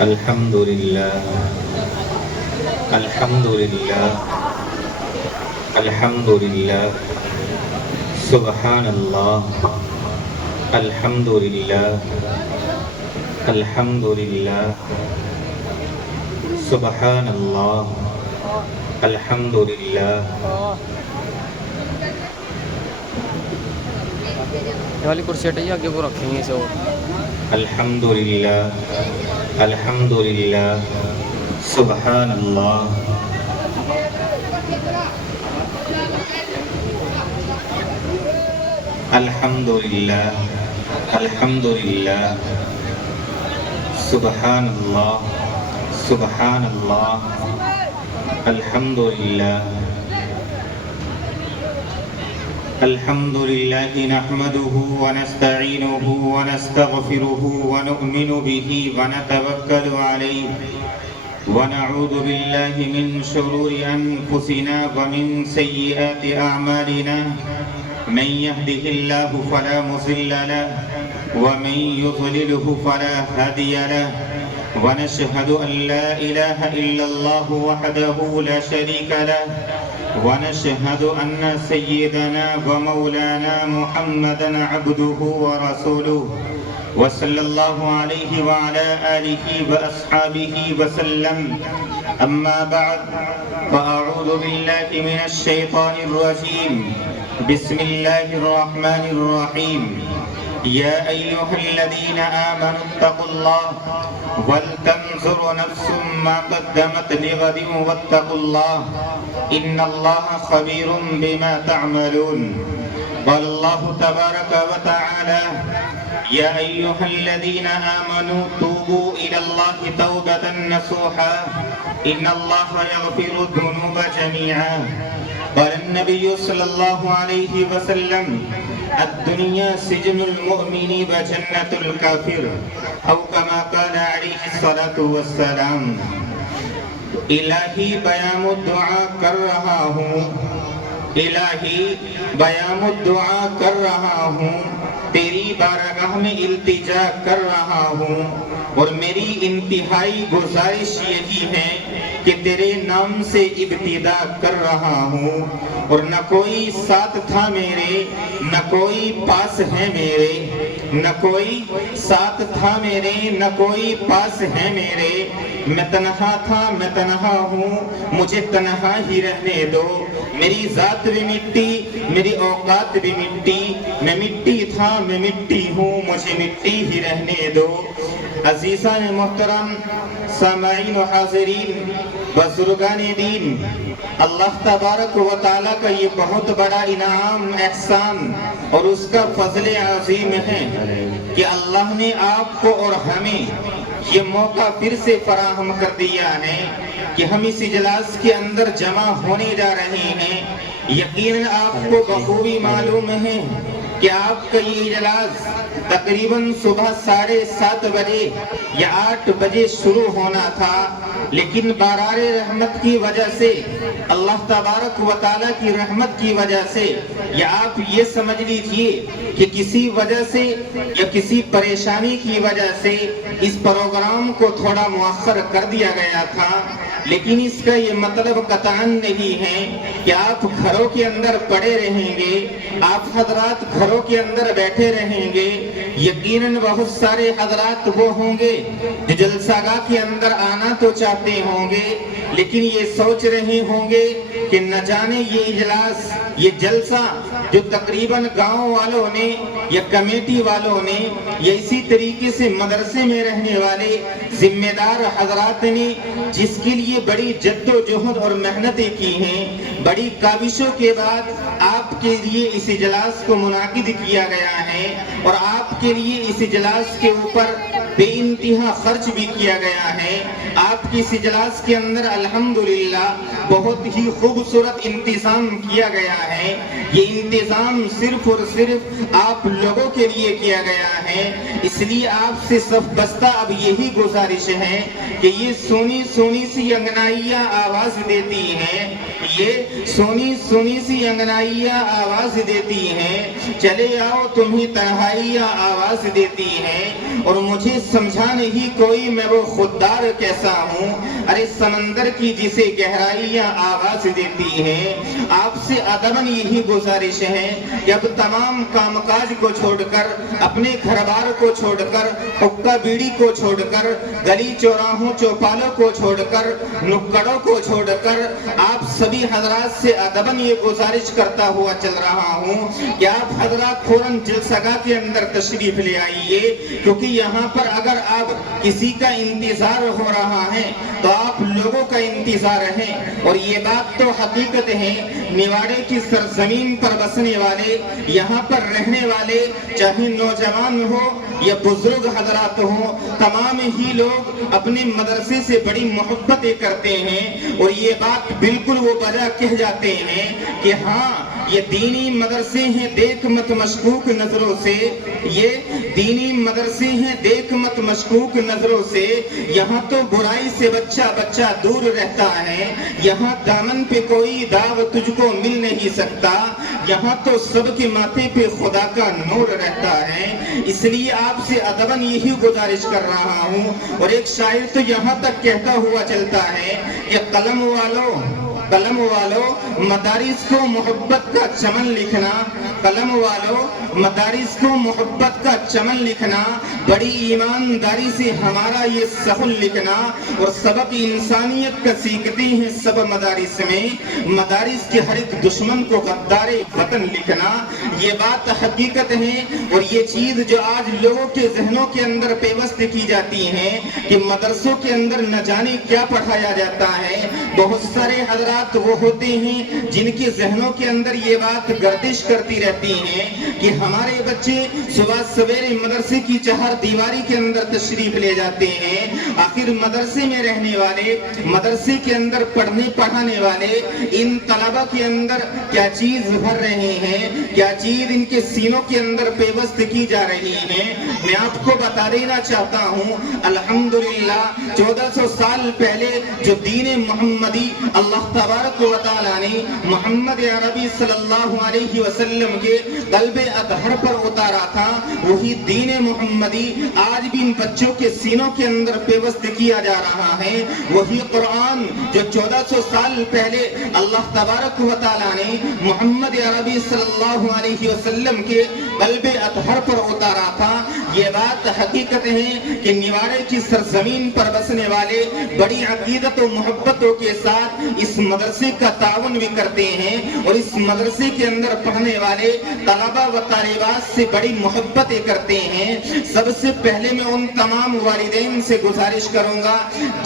الحمد لله الحمد لله الحمد لله سبحان الله الحمد لله الحمد لله سبحان الله الحمد لله یہ والی کرسی ہٹائیے، آگے وہ رکھیں گے اسے اور الحمد لله الحمد لله سبحان الله الحمد لله الحمد لله سبحان الله سبحان الله الحمد لله الحمد لله نحمده ونستعينه ونستغفره ونؤمن به ونتوكل عليه ونعوذ بالله من شرور أنفسنا ومن سيئات أعمالنا من يهده الله فلا مضل له ومن يضلله فلا هادي له ونشهد أن لا إله إلا الله وحده لا شريك له ونشهد أن سيدنا ومولانا محمدا عبده ورسوله وصلى الله عليه وعلى آله وأصحابه وسلم أما بعد فأعوذ بالله من الشيطان الرجيم بسم الله الرحمن الرحيم يا أيها الذين آمنوا اتقوا الله ولتنظر نفس ما قدمت لغد واتقوا الله إن الله خبير بما تعملون قال الله تبارك وتعالى يا أيها الذين آمنوا توبوا إلى الله توبة نصوحا إن الله يغفر الذنوب جميعا قال النبي صلى الله عليه وسلم الدنيا سجن المؤمن وجنة الكافر أو كما قال عليه الصلاة والسلام الہی بیان الدعا کر رہا ہوں الہی بیان الدعا کر رہا ہوں تیری بارگاہ میں التجا کر رہا ہوں اور میری انتہائی گزارش یہی ہے کہ تیرے نام سے ابتدا کر رہا ہوں اور نہ کوئی ساتھ تھا میرے نہ کوئی پاس ہے میرے نہ کوئی ساتھ تھا میرے نہ کوئی پاس ہے میرے میں تنہا تھا میں تنہا ہوں مجھے تنہا ہی رہنے دو میری ذات بھی مٹی میری اوقات بھی مٹی میں مٹی تھا میں مٹی ہوں مجھے مٹی ہی رہنے دو عزیزان محترم سامعین و حاضرین بزرگان دین اللہ تبارک و تعالیٰ کا یہ بہت بڑا انعام احسان اور اس کا فضل عظیم ہے کہ اللہ نے آپ کو اور ہمیں یہ موقع پھر سے فراہم کر دیا ہے کہ ہم اس اجلاس کے اندر جمع ہونے جا رہے ہیں یقیناً آپ کو بخوبی معلوم ہے کہ آپ کا یہ اجلاس تقریباً صبح 7:30 بجے یا 8 بجے شروع ہونا تھا لیکن بارار رحمت کی وجہ سے اللہ تبارک و تعالیٰ کی رحمت کی وجہ سے یا آپ یہ سمجھ لیجئے کہ کسی وجہ سے یا کسی پریشانی کی وجہ سے اس پروگرام کو تھوڑا مؤخر کر دیا گیا تھا لیکن اس کا یہ مطلب قطعاً نہیں ہے کہ آپ گھروں کے اندر پڑے رہیں گے آپ حضرات گھروں کے اندر بیٹھے رہیں گے یقیناً بہت سارے حضرات وہ ہوں گے جو جلسہ گاہ کے اندر آنا تو چاہتے ہوں گے لیکن یہ سوچ رہے ہوں گے کہ نہ جانے یہ اجلاس یہ جلسہ جو تقریباً گاؤں والوں نے یا کمیٹی والوں نے یا اسی طریقے سے مدرسے میں رہنے والے ذمہ دار حضرات نے جس کے لیے بڑی جد و جہد اور محنتیں کی ہیں بڑی کاوشوں کے بعد آپ کے لیے اس اجلاس کو منعقد کیا گیا ہے اور آپ کے لیے اس اجلاس کے اوپر بے انتہا خرچ بھی کیا گیا ہے آپ کی اس اجلاس کے اندر الحمدللہ بہت ہی خوبصورت انتظام کیا گیا ہے یہ انتظام صرف اور صرف آپ لوگوں کے لیے کیا گیا ہے اس لیے آپ سے صف بستہ اب یہی گزارش ہے کہ یہ سونی سونی سی انگنائیاں آواز دیتی ہیں یہ سونی سونی سی انگنائیاں آواز دیتی ہیں چلے آؤ تمہیں تنہائیاں آواز دیتی ہیں اور مجھے سمجھا نہیں کوئی میں وہ خوددار کیسا ہوں، ارے سمندر کی جسے گہرائیاں آواز دیتی ہیں۔ آپ سے ادباً یہی گزارش ہے کہ اب تمام کام کاج کو چھوڑ کر، اپنے گھر بار کو چھوڑ کر، حقہ بیڑی کو چھوڑ کر، گلی چوراہوں چوپالوں کو چھوڑ کر، نکڑوں کو چھوڑ کر، آپ سبھی حضرات سے ادباً یہ گزارش کرتا ہوا چل رہا ہوں کہ آپ حضرات فوراً جلسہ گاہ کے اندر تشریف لے آئیے، کیونکہ یہاں پر اگر آپ کسی کا انتظار ہو رہا ہے تو آپ لوگوں کا انتظار ہے۔ اور یہ بات تو حقیقت ہے، نواڑے کی سرزمین پر بسنے والے، یہاں پر رہنے والے، چاہے نوجوان ہو یا بزرگ حضرات ہوں، تمام ہی لوگ اپنے مدرسے سے بڑی محبتیں کرتے ہیں، اور یہ بات بالکل وہ بجا کہہ جاتے ہیں کہ ہاں یہ دینی مدرسے ہیں، دیکھ مت مشکوک نظروں سے، یہ دینی مدرسے ہیں، دیکھ مت مشکوک نظروں سے، یہاں تو برائی سے بچہ دور رہتا ہے، یہاں دامن پہ کوئی داغ تجھ کو مل نہیں سکتا، یہاں تو سب کے ماتھے پہ خدا کا نور رہتا ہے۔ اس لیے آپ سے ادباً یہی گزارش کر رہا ہوں، اور ایک شاعر تو یہاں تک کہتا ہوا چلتا ہے کہ قلم والو مدارس کو محبت کا چمن لکھنا، قلم والو مدارس کو محبت کا چمن لکھنا، بڑی ایمانداری سے ہمارا یہ سفل لکھنا، اور سبق انسانیت کا سیکھتے ہیں سب مدارس میں، مدارس کے ہر ایک دشمن کو غدار وطن لکھنا۔ یہ بات حقیقت ہے، اور یہ چیز جو آج لوگوں کے ذہنوں کے اندر پیوست کی جاتی ہے کہ مدرسوں کے اندر نہ جانے کیا پڑھایا جاتا ہے۔ بہت سارے حضرات وہ ہوتے ہیں جن کے ذہنوں کے اندر یہ بات گردش کرتی رہتی ہے کہ ہمارے بچے صبح سویرے مدرسے کی چہار دیواری کے اندر تشریف لے جاتے ہیں، آخر مدرسے میں رہنے والے، مدرسے کے اندر پڑھانے والے ان طلبہ کے اندر کیا چیز بھر رہے ہیں، کیا چیز ان کے سینوں کے اندر پیوست کی جا رہی ہے۔ میں آپ کو بتا دینا چاہتا ہوں، الحمدللہ 1400 سال پہلے جو دین محمدی اللہ تبارک و تعالیٰ نے محمد عربی صلی اللہ علیہ وسلم کے قلب اطہر پر اتارا تھا، وہی دین محمدی آج بھی ان بچوں کے سینوں کے اندر پیوست کیا جا رہا ہے۔ وہی قرآن جو 1400 سال پہلے اللہ تبارک و تعالیٰ نے محمد عربی صلی اللہ علیہ وسلم کے قلب اطہر پر اتارا تھا، یہ بات حقیقت ہے کہ نواڑے کی سرزمین پر بسنے والے بڑی عقیدت و محبتوں کے ساتھ اس مدرسے کا تعاون بھی کرتے ہیں، اور اس مدرسے کے اندر پڑھنے والے طلبہ و طالبات سے بڑی محبتیں کرتے ہیں۔ سب سے پہلے میں ان تمام والدین سے گزارش کروں گا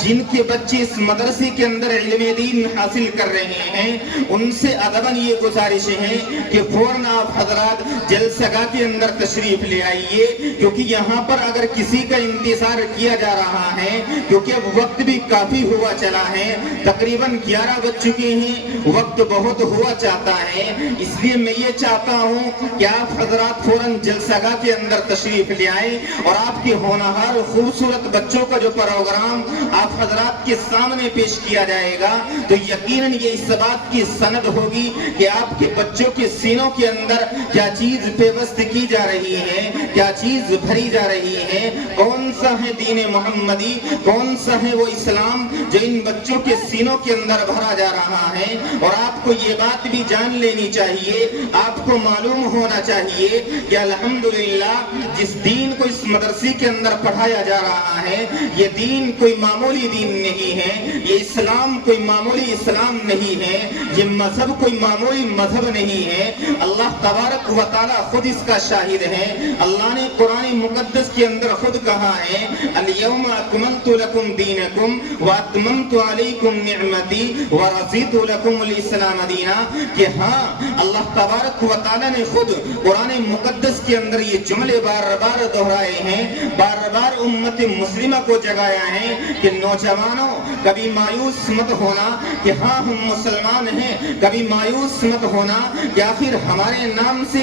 جن کے بچے اس مدرسے کے اندر علم دین حاصل کر رہے ہیں، ان سے ادباً یہ گزارش ہے کہ فوراً آپ حضرات جلسہ گاہ کے اندر تشریف لے آئیے، کیونکہ یہاں پر اگر کسی کا انتظار کیا جا رہا ہے، کیونکہ اب وقت بھی کافی ہوا چلا ہے، تقریباً 11 بج چکے ہیں، وقت بہت ہوا چاہتا ہے، اس لیے میں یہ چاہتا ہوں کہ آپ حضرات فوراً جلسہ گاہ کے اندر تشریف لے آئیں، اور آپ کے ہونہار خوبصورت بچوں کا جو پروگرام آپ حضرات کے سامنے پیش کیا جائے گا تو یقیناً یہ اس بات کی سند ہوگی کہ آپ کے بچوں کے سینوں کے اندر کیا چیز پیوست کی جا رہی ہے، کیا چیز بھری جا رہی ہے، کون سا ہے دین محمدی، کون سا ہے وہ اسلام جو ان بچوں کے سینوں کے اندر بھرا جا رہا ہے۔ اور آپ کو یہ بات بھی جان لینی چاہیے، آپ کو معلوم ہونا چاہیے کہ الحمدللہ جس دین کو اس مدرسے کے اندر پڑھایا جا رہا ہے، یہ دین کوئی معمولی دین نہیں ہے، یہ اسلام کوئی معمولی اسلام نہیں ہے، یہ مذہب کوئی معمولی مذہب نہیں ہے۔ اللہ تبارک و تعالیٰ خود اس کا شاہد ہے، اللہ نے قرآن مقدس کے اندر خود کہا ہے الیوم اکملت لکم دینکم واتممت علیکم نعمتی ورضیت لکم الاسلام دینا، کہ ہاں اللہ تبارک و تعالیٰ نے خود قرآن مقدس کے اندر یہ جملے بار بار دہرائے ہیں، بار بار امت مسلمہ کو جگایا ہے کہ نوجوانوں کبھی مایوس مت ہونا کہ ہاں ہم مسلمان ہیں، کبھی مایوس مت ہونا کہ آخر ہمارے نام سے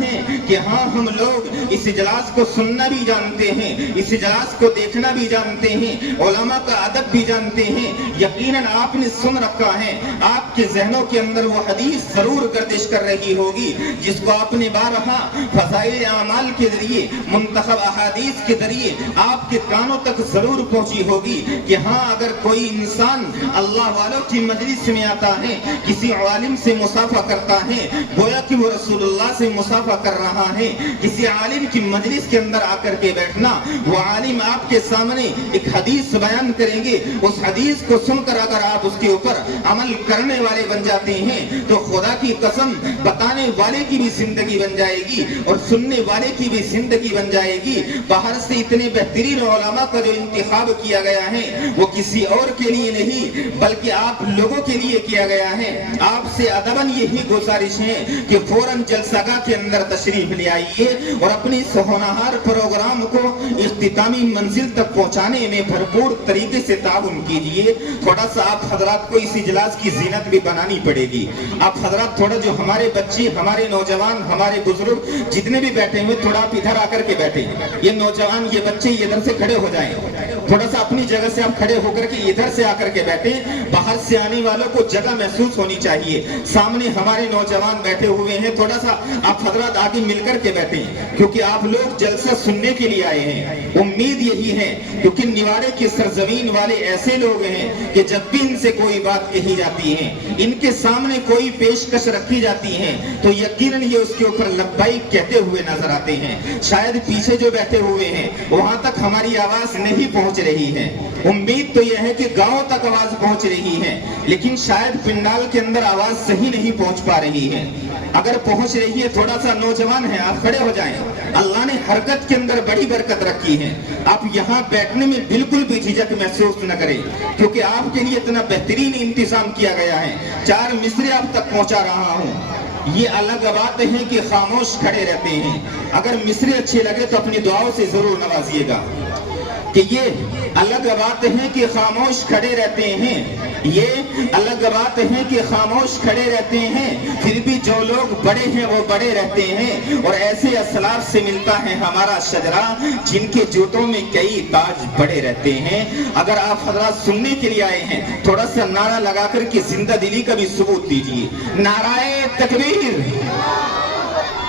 ہے کہ ہاں ہم لوگ اس اجلاس کو سننا بھی جانتے ہیں، اس اجلاس کو دیکھنا بھی جانتے ہیں، علماء کا ادب بھی جانتے ہیں۔ یقیناً آپ نے سن رکھا ہے، آپ کے ذہنوں کے اندر وہ حدیث ضرور گردش کر رہی ہوگی جس کو آپ نے بارہا فضائل اعمال کے ذریعے، منتخب احادیث کے ذریعے آپ کے کانوں تک ضرور پہنچی ہوگی کہ ہاں اگر کوئی انسان اللہ والوں کی مجلس میں آتا ہے، کسی عالم سے مصافحہ کرتا ہے، گویا کہ وہ رسول اللہ سے مصافحہ کر رہا ہے۔ کسی عالم کی مجلس کے اندر آ کر کے بیٹھنا، وہ عالم آپ کے سامنے ایک حدیث بیان کریں گے، اس حدیث کو سن کر اگر آپ اس کے اوپر عمل کرنے والے بن جاتے ہیں تو خدا کی قسم بتانے والے کی بھی زندگی بن جائے گی اور سننے والے کی بھی زندگی بن جائے گی۔ باہر سے اتنے بہترین علماء کا جو انتخاب کیا گیا ہے وہ کسی اور کے لیے نہیں بلکہ آپ لوگوں کے لیے کیا گیا ہے۔ آپ سے ادباً یہی گزارش ہے کہ فوراً جلسہ گاہ کے اندر تشریف لے آئیے اور اپنی اس ہونہار پروگرام کو اختتامی منزل تک پہنچانے میں بھرپور طریقے سے تعاون کیجیے۔ تھوڑا سا آپ حضرات کو اس اجلاس کی زینت بھی بنانی پڑے گی۔ آپ حضرات تھوڑا جو ہمارے بچے، ہمارے نوجوان، ہمارے بزرگ جتنے بھی بیٹھے ہوئے تھوڑا آپ ادھر آ کر کے بیٹھے، یہ نوجوان، یہ بچے ادھر سے کھڑے ہو جائیں، تھوڑا سا اپنی جگہ سے آپ کھڑے ہو کر کے ادھر سے آ کر کے بیٹھے۔ باہر سے آنے والوں کو جگہ محسوس ہونی چاہیے۔ سامنے ہمارے نوجوان بیٹھے ہوئے ہیں، تھوڑا سا آپ حضرات آگے مل کر کے بیٹھیں کیونکہ آپ لوگ جلسہ سننے کے لیے آئے ہیں۔ امید یہی ہے کیونکہ نواڑے کی سرزمین والے ایسے لوگ ہیں کہ جب بھی ان سے کوئی بات کہی جاتی ہے، ان کے سامنے کوئی پیشکش رکھی جاتی ہے تو یقیناً یہ اس کے اوپر لبیک کہتے ہوئے نظر آتے ہیں۔ شاید پیچھے جو بیٹھے ہوئے ہیں وہاں تک ہماری آواز نہیں پہنچ رہی ہے، امید تو یہ ہے کہ گاؤں تک آواز پہنچ رہی ہے، لیکن شاید پنڈال کے اندر آواز صحیح نہیں پہنچ پا رہی ہے۔ اگر پہنچ رہی ہے، تھوڑا سا نوجوان ہے آپ کھڑے ہو جائیں۔ اللہ نے حرکت کے اندر بڑی برکت رکھی ہے، آپ یہاں بیٹھنے میں بالکل بھی جھجک محسوس نہ کریں کیونکہ آپ کے لیے اتنا بہترین انتظام کیا گیا ہے۔ 4 مصرے آپ تک پہنچا رہا ہوں۔ یہ الگ بات ہے کہ خاموش کھڑے رہتے ہیں، اگر مصرے اچھے لگے تو اپنی دعاؤں سے ضرور نوازیے گا کہ یہ الگ بات ہے کہ خاموش کھڑے رہتے ہیں، یہ الگ بات ہے کہ خاموش کھڑے رہتے ہیں، پھر بھی جو لوگ بڑے ہیں وہ بڑے رہتے ہیں، اور ایسے اسلاف سے ملتا ہے ہمارا شجرہ جن کے جوتوں میں کئی تاج بڑے رہتے ہیں۔ اگر آپ حضرات سننے کے لیے آئے ہیں تھوڑا سا نعرہ لگا کر کے زندہ دلی کا بھی ثبوت دیجیے، نعرہ تکبیر۔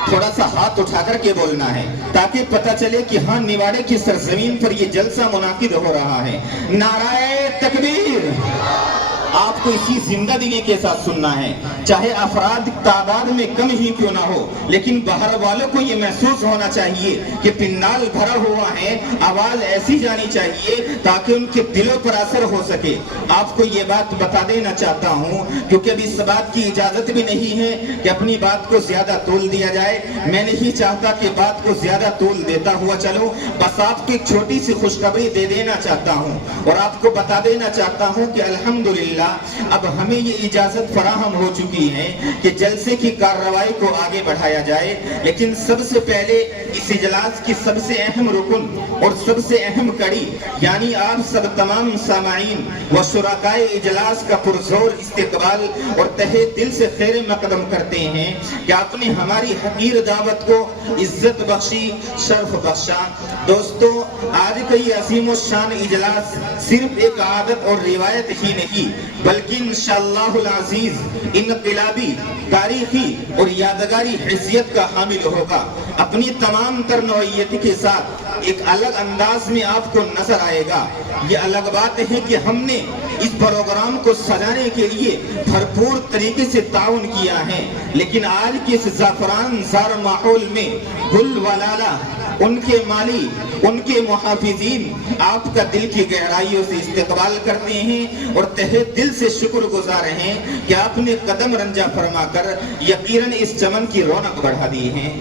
تھوڑا سا ہاتھ اٹھا کر کے بولنا ہے تاکہ پتہ چلے کہ ہاں نواڑے کی سرزمین پر یہ جلسہ منعقد ہو رہا ہے۔ نعرہ تکبیر۔ آپ کو اسی زندہ دلی کے ساتھ سننا ہے، چاہے افراد تعداد میں کم ہی کیوں نہ ہو، لیکن باہر والوں کو یہ محسوس ہونا چاہیے کہ پنڈال بھرا ہوا ہے، آواز ایسی جانی چاہیے تاکہ ان کے دلوں پر اثر ہو سکے۔ آپ کو یہ بات بتا دینا چاہتا ہوں کیونکہ اب اس بات کی اجازت بھی نہیں ہے کہ اپنی بات کو زیادہ تول دیا جائے۔ میں نہیں چاہتا کہ بات کو زیادہ تول دیتا ہوا چلو، بس آپ کو ایک چھوٹی سی خوشخبری دے دینا چاہتا ہوں اور آپ کو بتا دینا چاہتا ہوں کہ الحمدللہ اب ہمیں یہ اجازت فراہم ہو چکی ہے کہ جلسے کی کارروائی کو آگے بڑھایا جائے، لیکن سب سے پہلے اس اجلاس کی سب سے اہم رکن اور سب سے اہم کڑی یعنی آپ سب تمام سامعین و شرکائے اجلاس کا پرزور استقبال اور تہہ دل سے خیر مقدم کرتے ہیں کہ آپ نے ہماری حقیر دعوت کو عزت بخشی، شرف بخشا۔ دوستو، آج کا یہ عظیم الشان اجلاس صرف ایک عادت اور روایت ہی نہیں بلکہ انشاءاللہ العزیز انقلابی، تاریخی اور یادگاری حیثیت کا حامل ہوگا۔ اپنی تمام تر نوعیت کے ساتھ ایک الگ انداز میں آپ کو نظر آئے گا۔ یہ الگ بات ہے کہ ہم نے اس پروگرام کو سجانے کے لیے بھرپور طریقے سے تعاون کیا ہے، لیکن آج کے اس زعفران زار ماحول میں گل والا ان کے مالی، ان کے محافظین آپ کا دل کی گہرائیوں سے استقبال کرتے ہیں اور تہہ دل سے شکر گزار ہیں کہ آپ نے قدم رنجا فرما کر یقیناً اس چمن کی رونق بڑھا دی ہے۔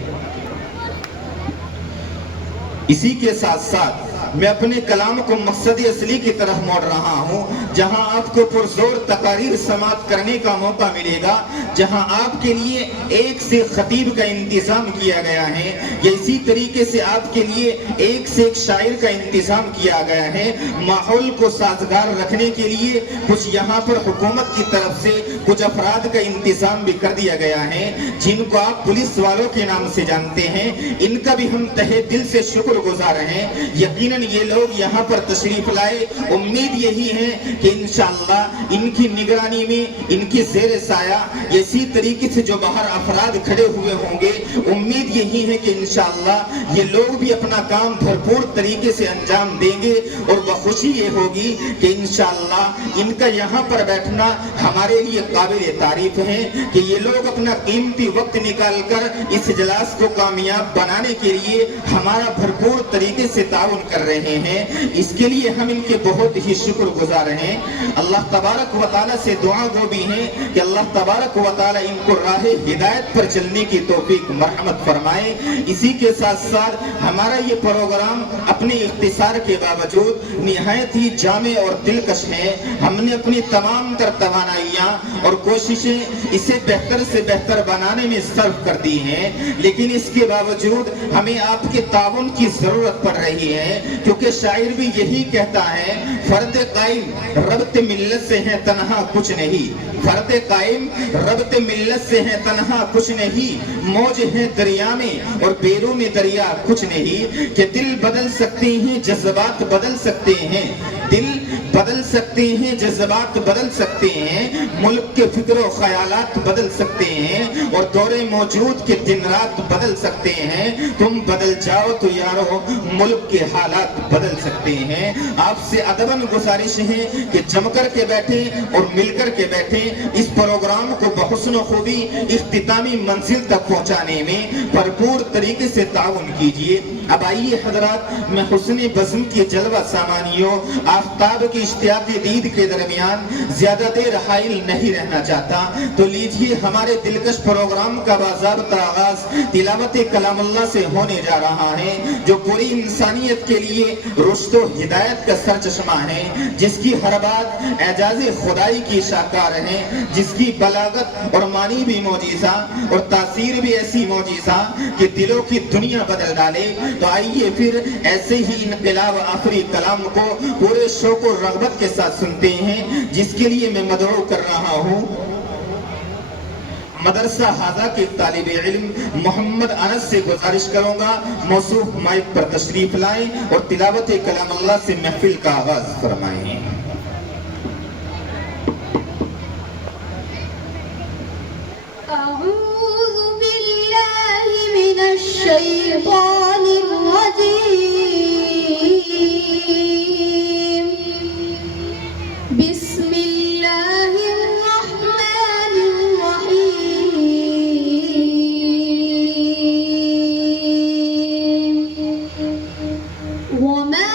اسی کے ساتھ ساتھ میں اپنے کلام کو مقصد اصلی کی طرف موڑ رہا ہوں، جہاں آپ کو پرزور تقاریر سماعت کرنے کا موقع ملے گا، جہاں آپ کے لیے ایک سے خطیب کا انتظام کیا گیا ہے، یا اسی طریقے سے آپ کے لیے ایک سے ایک شاعر کا انتظام کیا گیا ہے۔ ماحول کو سازگار رکھنے کے لیے کچھ یہاں پر حکومت کی طرف سے کچھ افراد کا انتظام بھی کر دیا گیا ہے، جن کو آپ پولیس والوں کے نام سے جانتے ہیں۔ ان کا بھی ہم تہہ دل سے شکر گزار ہیں۔ یقیناً یہ لوگ یہاں پر تشریف لائے، امید یہی ہے کہ انشاءاللہ ان کی نگرانی میں، ان کی زیر سایہ اسی طریقے سے جو باہر افراد کھڑے ہوئے ہوں گے، امید یہی ہے کہ انشاءاللہ یہ لوگ بھی اپنا کام بھرپور طریقے سے انجام دیں گے، اور بخوشی یہ ہوگی کہ انشاءاللہ ان کا یہاں پر بیٹھنا ہمارے لیے قابل تعریف ہے کہ یہ لوگ اپنا قیمتی وقت نکال کر اس اجلاس کو کامیاب بنانے کے لیے ہمارا بھرپور طریقے سے تعاون کر رہے ہیں۔ اس کے لیے ہم ان کے بہت ہی شکر گزار ہیں۔ اللہ تبارک و تعالیٰ سے دعا گو بھی ہیں کہ اللہ تبارک و تعالیٰ ان کو راہ ہدایت پر چلنے کی توفیق مرحمت فرمائے۔ اسی کے ساتھ ساتھ ہمارا یہ پروگرام اپنے اختصار کے باوجود نہایت ہی جامع اور دلکش ہے۔ ہم نے اپنی تمام تر توانائیاں اور کوششیں اسے بہتر سے بہتر بنانے میں صرف کر دی ہیں، لیکن اس کے باوجود ہمیں آپ کے تعاون کی ضرورت پڑ رہی ہے، کیونکہ شاعر بھی یہی کہتا ہے، فرد قائم ربط ملت سے ہے تنہا کچھ نہیں، فرد قائم ربط ملت سے ہے تنہا کچھ نہیں، موج ہے دریا میں اور بیرون دریا کچھ نہیں، کہ دل بدل سکتے ہیں جذبات بدل سکتے ہیں، دل بدل سکتے ہیں جذبات بدل سکتے ہیں، ملک کے فکر و خیالات بدل سکتے ہیں، اور دور موجود کے دن رات بدل سکتے ہیں۔ تم بدل جاؤ تو یارو ملک کے حالات بدل سکتے ہیں۔ آپ سے ادباً گزارش ہے کہ جم کر کے بیٹھیں اور مل کر کے بیٹھیں، اس پروگرام کو بحسن و خوبی اختتامی منزل تک پہنچانے میں بھرپور طریقے سے تعاون کیجیے۔ اب آئیے حضرات، میں حسن بزم کی جلوہ سامانیوں، آفتاب کی اشتیاق دید کے درمیان زیادہ دیر حائل نہیں رہنا چاہتا، تو لیجیے ہمارے دلکش پروگرام کا باضابطہ آغاز تلاوت کلام اللہ سے ہونے جا رہا ہے، جو پوری انسانیت کے لیے رشد و ہدایت کا سرچشمہ ہے، جس کی ہر بات اعجاز خدائی کی شاہکار ہے، جس کی بلاغت اور معنی بھی معجزہ اور تاثیر بھی ایسی معجزہ کہ دلوں کی دنیا بدل ڈالے۔ تو آئیے پھر ایسے ہی انقلاب آفری کلام کو پورے شوق و رغبت کے ساتھ سنتے ہیں، جس کے لیے میں مدعو کر رہا ہوں مدرسہ ہادہ کے طالب علم محمد انس سے گزارش کروں گا موصوف مائک پر تشریف لائیں اور تلاوت کلام اللہ سے محفل کا آغاز فرمائیں۔ أعوذ بالله من الشيطان الرجيم بسم الله الرحمن الرحيم وما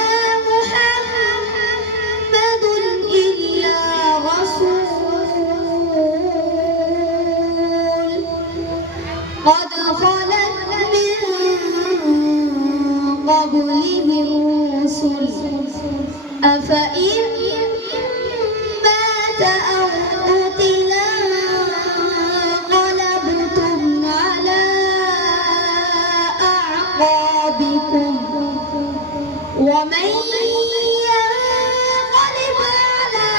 محمد إلا رسول قد خلت من قبله الرسل أفإن مات أو قتل انقلبتم على أعقابكم ومن ينقلب على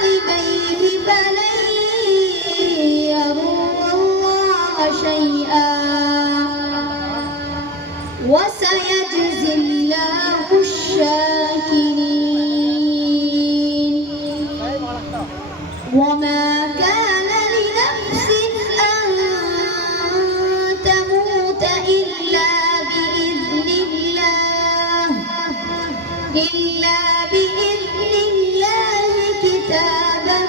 عقبيه فلن يضر الله شيئا وسيجزي الله الشاكرين وما كان لنفس أن تموت إلا بإذن الله كتابا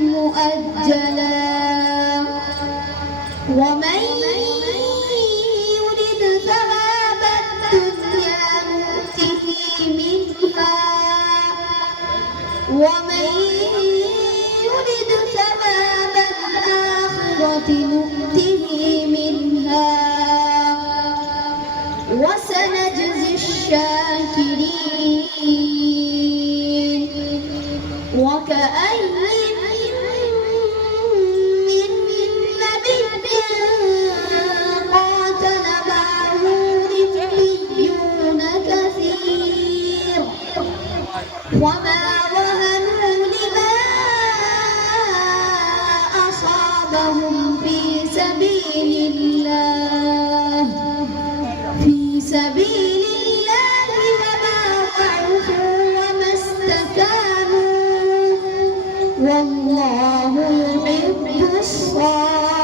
مؤجلا ومن يرد ثواب الدنيا نؤته منها ومن يرد ثواب الآخرة نؤته منها وسنجزي الشاكرين وما وهنوا لما أصابهم في سبيل الله وما ضعفوا وما استكانوا والله يحب الصابرين